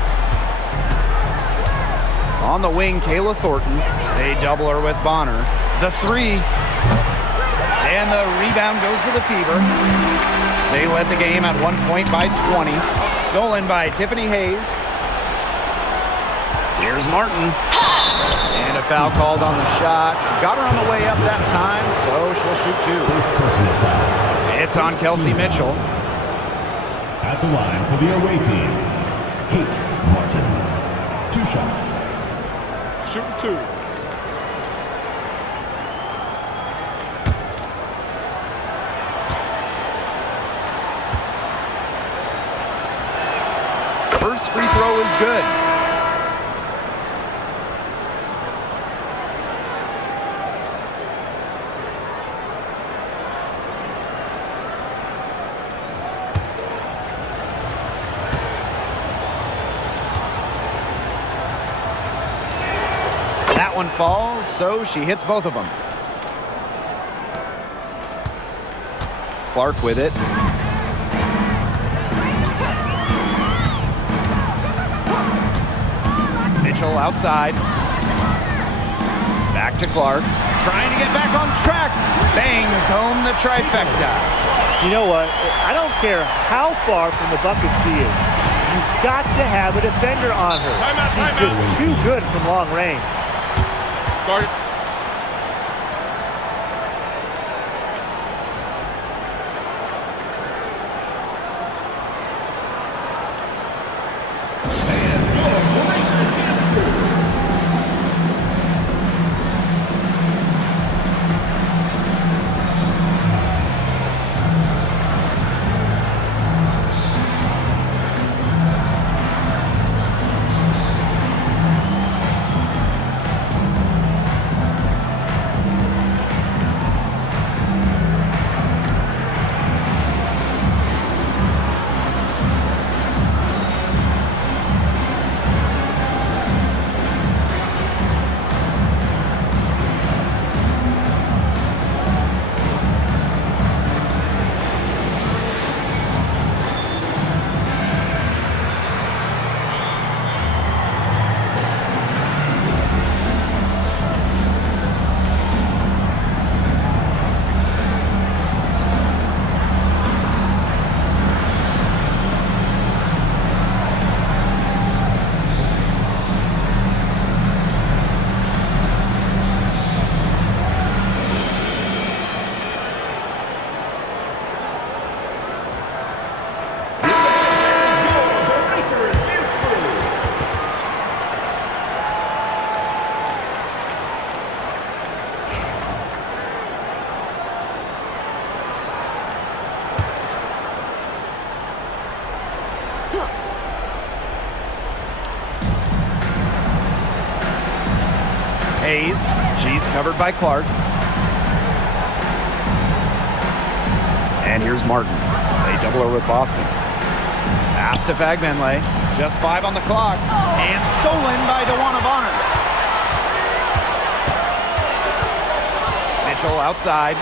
On the wing, Kayla Thornton. They double her with Bonner. The 3. And the rebound goes to the Fever. They led the game at 1 point by 20. Stolen by Tiffany Hayes. Here's Martin. And a foul called on the shot. Got her on the way up that time, so she'll shoot two. First personal foul. It's on Kelsey Mitchell. At the line for the away team, Kate Martin. 2 shots. Shooting two. First free throw is good. That one falls, so she hits both of them. Clark with it. Mitchell outside. Back to Clark. Trying to get back on track. Bangs home the trifecta. You know what? I don't care how far from the bucket she is. You've got to have a defender on her. Timeout, She's timeout. just too good from long range. Guard it. Hayes. She's covered by Clark. And here's Martin. They double her with Boston. Pass to Fagbenle. Just 5 on the clock. And stolen by DeWanna Bonner. Mitchell outside.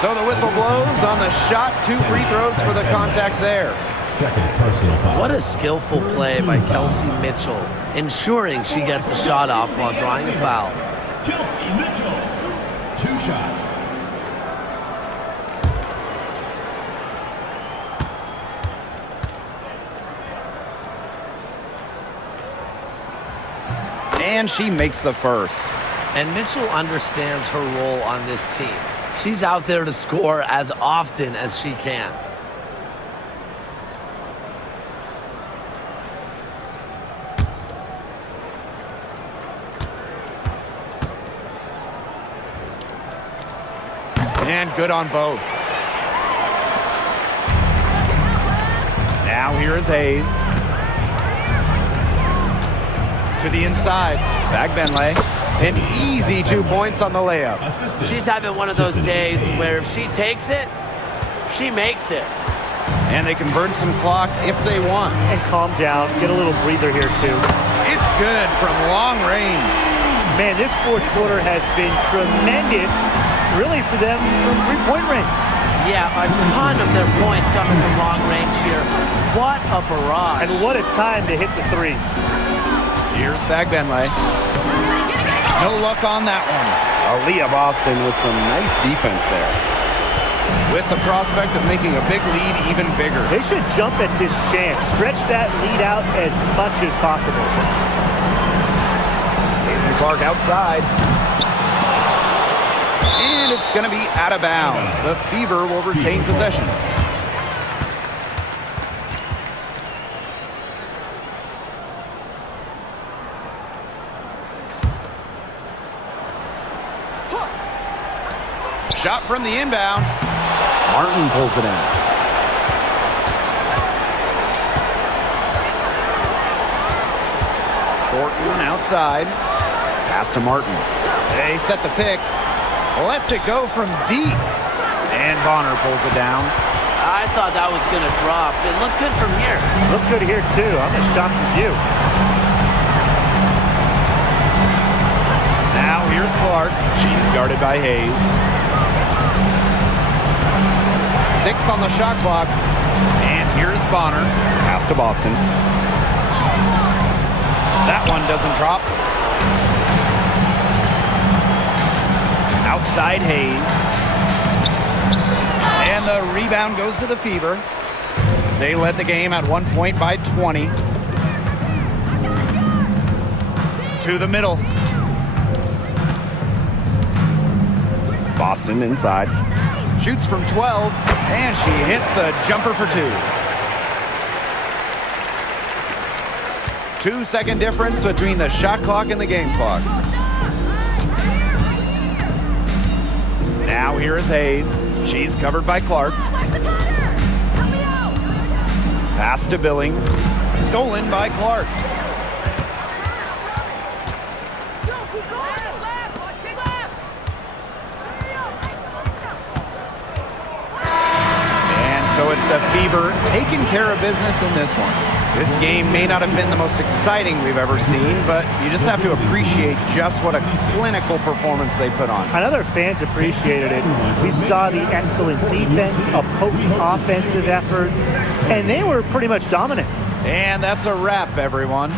So the whistle blows on the shot. 2 free throws for the contact there. Second personal foul. What a skillful play by Kelsey Mitchell, ensuring she gets the shot off while drawing a foul. Kelsey Mitchell. 2 shots. And she makes the first. And Mitchell understands her role on this team. She's out there to score as often as she can. And good on both. Now here is Hayes. To the inside. Fagbenle. An easy 2 points on the layup. Assistant. She's having one of those days where if she takes it, she makes it. And they can burn some clock if they want. And calm down. Get a little breather here, too. It's good from long range. Man, this fourth quarter has been tremendous, really, for them from three-point range. Yeah, a ton of their points coming from long range here. What a barrage. And what a time to hit the threes. Here's Fagbenle. No luck on that one. Aaliyah Boston with some nice defense there. with the prospect of making a big lead even bigger. They should jump at this chance. Stretch that lead out as much as possible. Caitlin Clark outside. And it's going to be out of bounds. The Fever will retain possession. Shot from the inbound. Martin pulls it in. Thornton outside. Pass to Martin. They set the pick. Lets it go from deep. And Bonner pulls it down. I thought that was going to drop. It looked good from here. Looked good here, too. I'm as shocked as you. Now here's Clark. She's guarded by Hayes. 6 on the shot clock. And here's Bonner. Pass to Boston. That one doesn't drop. Outside Hayes. And the rebound goes to the Fever. They led the game at 1 point by 20. To the middle. Boston inside. Shoots from 12, and she hits the jumper for 2. 2-second difference between the shot clock and the game clock. Now here is Hayes. She's covered by Clark. Pass to Billings. Stolen by Clark. So it's the Fever taking care of business in this one. This game may not have been the most exciting we've ever seen, but you just have to appreciate just what a clinical performance they put on. I know their fans appreciated it. We saw the excellent defense, a potent offensive effort, and they were pretty much dominant. And that's a wrap, everyone.